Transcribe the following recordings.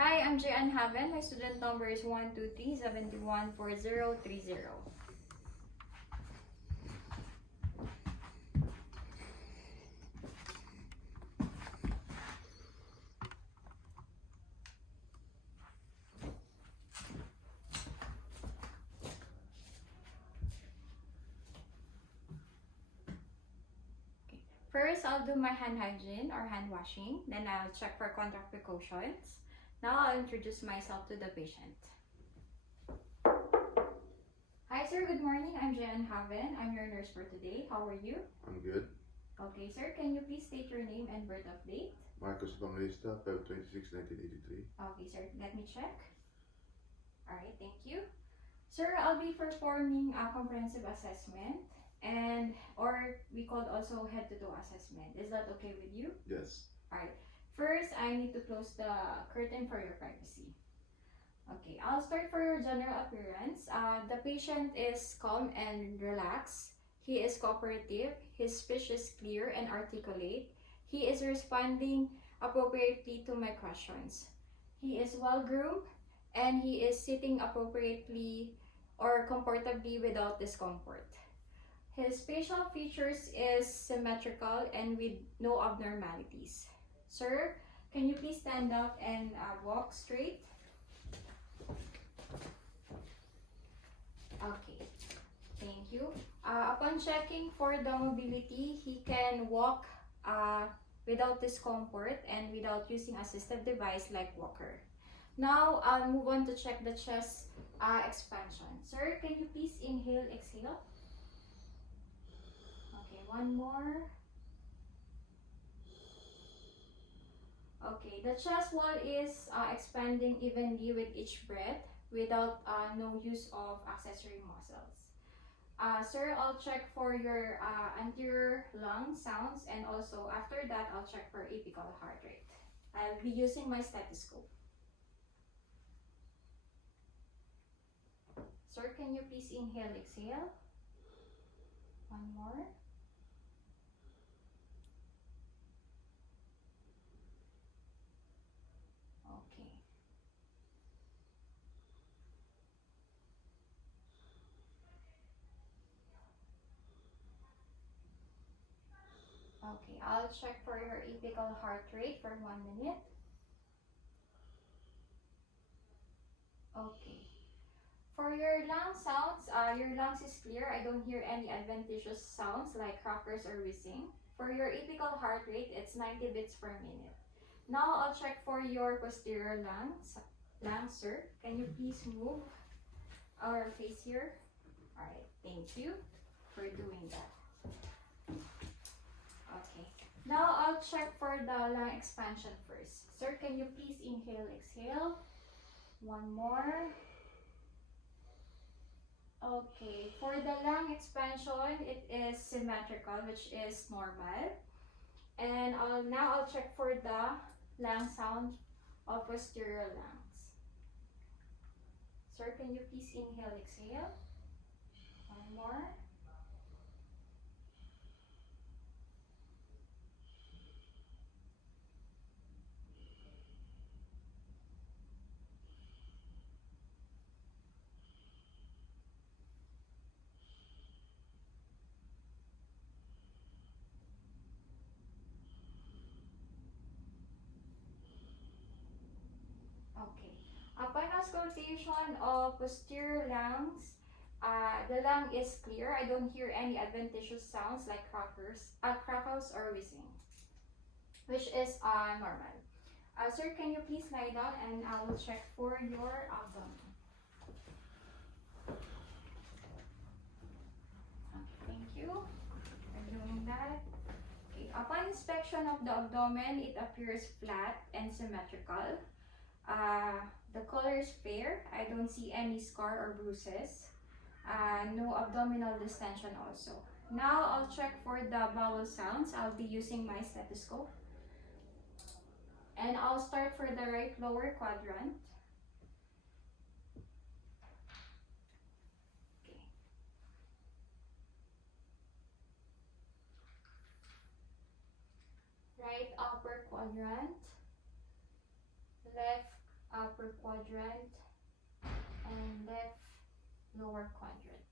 Hi, I'm Jian Haven. My student number is 123714030. First, I'll do my hand hygiene or hand washing. Then I'll check for contact precautions. Now I'll introduce myself to the patient. Hi sir, good morning. I'm Jian Haven. I'm your nurse for today. How are you? I'm good. Okay sir, can you please state your name and birth of date? Marcos Evangelista, Feb 26, 1983. Okay sir, let me check. Alright, thank you. Sir, I'll be performing a comprehensive assessment or we call also head to toe assessment. Is that okay with you? Yes. Alright. First, I need to close the curtain for your privacy. Okay, I'll start for your general appearance. The patient is calm and relaxed. He is cooperative. His speech is clear and articulate. He is responding appropriately to my questions. He is well groomed and he is sitting appropriately or comfortably without discomfort. His facial features is symmetrical and with no abnormalities. Sir, can you please stand up and walk straight? Okay, thank you. Upon checking for the mobility, he can walk without discomfort and without using assistive device like walker. Now, I'll move on to check the chest expansion. Sir, can you please inhale, exhale? Okay, one more. Okay, the chest wall is expanding evenly with each breath without no use of accessory muscles. Sir, I'll check for your anterior lung sounds, and also after that, I'll check for apical heart rate. I'll be using my stethoscope. Sir, can you please inhale, exhale? One more. Okay. Okay, I'll check for your apical heart rate for 1 minute. Okay. For your lung sounds, your lungs is clear. I don't hear any adventitious sounds like crackers or whizzing. For your apical heart rate, it's 90 beats per minute. Now I'll check for your posterior lungs. Sir, can you please move our face here? Alright, thank you for doing that. Okay, now I'll check for the lung expansion first. Sir, can you please inhale, exhale? One more. Okay, for the lung expansion, it is symmetrical, which is normal. And now I'll check for the lung sound of posterior lungs. Sir, can you please inhale, exhale? One more. Okay. Upon auscultation of posterior lungs, the lung is clear. I don't hear any adventitious sounds like crackles or whizzing, which is normal. Sir, can you please lie down and I will check for your abdomen. Okay, thank you for doing that. Okay, upon inspection of the abdomen, it appears flat and symmetrical. The color is fair. I don't see any scar or bruises. No abdominal distension also. Now I'll check for the bowel sounds. I'll be using my stethoscope. And I'll start for the right lower quadrant. Okay. Right upper quadrant. Left upper quadrant and left lower quadrant.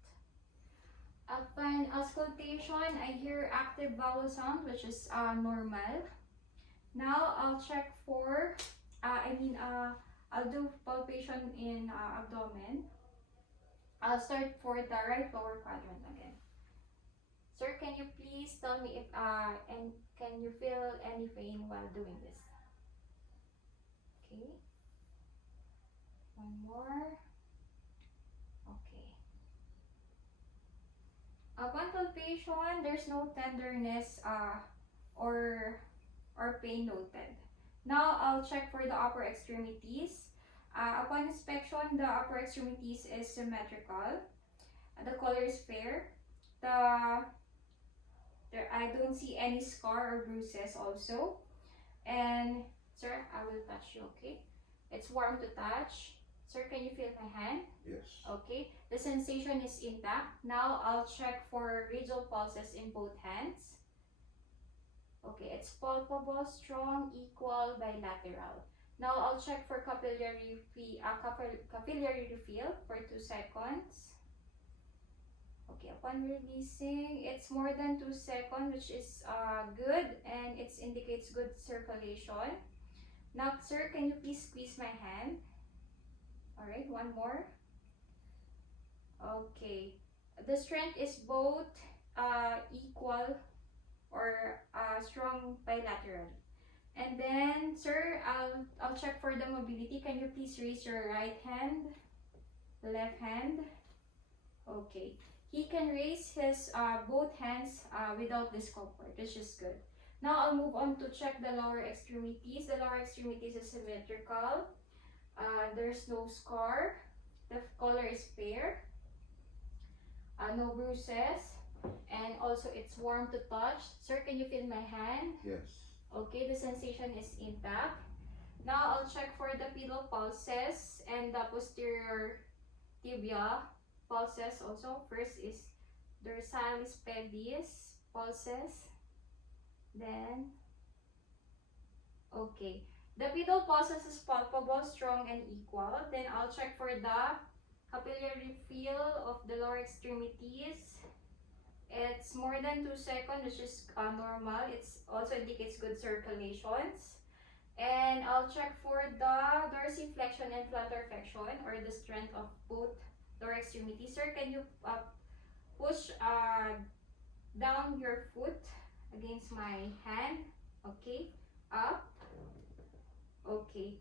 Upon auscultation, I hear active vowel sound, which is normal. Now I'll check for, I'll do palpation in abdomen. I'll start for the right lower quadrant again. Sir, can you please tell me if and can you feel any pain while doing this? Okay. One more. Okay. Upon palpation, there's no tenderness or pain noted. Now I'll check for the upper extremities. Upon inspection, the upper extremities is symmetrical. The color is fair. I don't see any scar or bruises also. And sir, I will touch you, okay? It's warm to touch. Sir, can you feel my hand? Yes. Okay, the sensation is intact. Now I'll check for radial pulses in both hands. Okay, it's palpable, strong, equal, bilateral. Now I'll check for capillary refill for 2 seconds. Okay, upon releasing, it's more than 2 seconds, which is good, and it indicates good circulation. Now, sir, can you please squeeze my hand? All right, one more. Okay, the strength is both equal or strong bilaterally. And then, sir, I'll check for the mobility. Can you please raise your right hand, left hand? Okay. He can raise his both hands without discomfort, which is good. Now I'll move on to check the lower extremities. The lower extremities is symmetrical. There's no scar. The color is fair. No bruises. And also it's warm to touch. Sir, can you feel my hand? Yes. Okay, the sensation is intact. Now I'll check for the pedal pulses and the posterior tibia pulses also. First is dorsalis pedis pulses. Then, okay. The pedal pulses is palpable, strong, and equal. Then I'll check for the capillary feel of the lower extremities. It's more than 2 seconds, which is normal. It also indicates good circulations. And I'll check for the dorsiflexion and plantar flexion, or the strength of both lower extremities. Sir, can you push down your foot against my hand? Okay, up. Okay,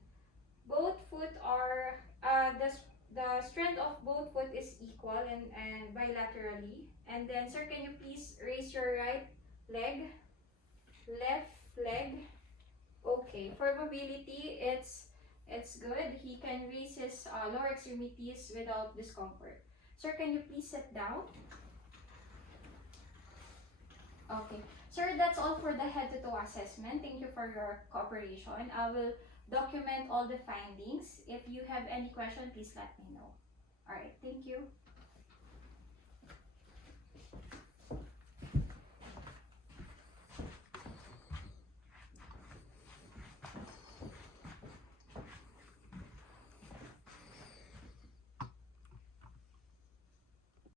both foot are the strength of both foot is equal and bilaterally. And then, sir, can you please raise your right leg, left leg? Okay, for mobility, it's good. He can raise his lower extremities without discomfort. Sir, can you please sit down? Okay. Sir, that's all for the head-to-toe assessment. Thank you for your cooperation. I will document all the findings. If you have any question, please let me know. All right. Thank you.